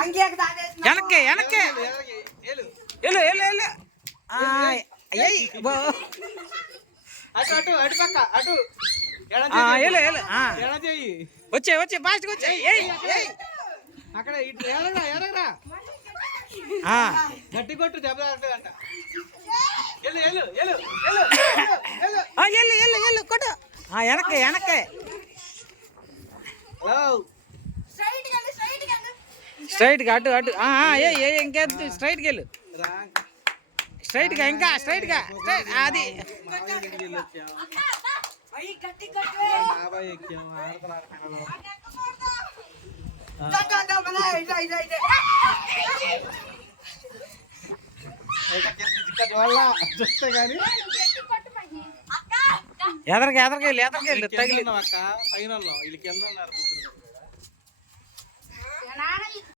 వెనక్కి వెనక్కి వెళ్ళు వెళ్ళు వెళ్ళు వచ్చే వచ్చే ఫాస్ట్గా వచ్చే అక్కడ గట్టి కొట్టు దెబ్బ అంట కొట్టు వెనక్కి వెనక్కి స్ట్రైట్గా అటు అటు ఇంకెంత స్ట్రైట్కి వెళ్ళు స్ట్రైట్గా ఇంకా స్ట్రైట్గా అది ఎదరికి ఎదరికి వెళ్ళి ఎదరికి వెళ్ళి తగిలి ఫైనల్లో వీళ్ళకి ఎంత ఉన్నారు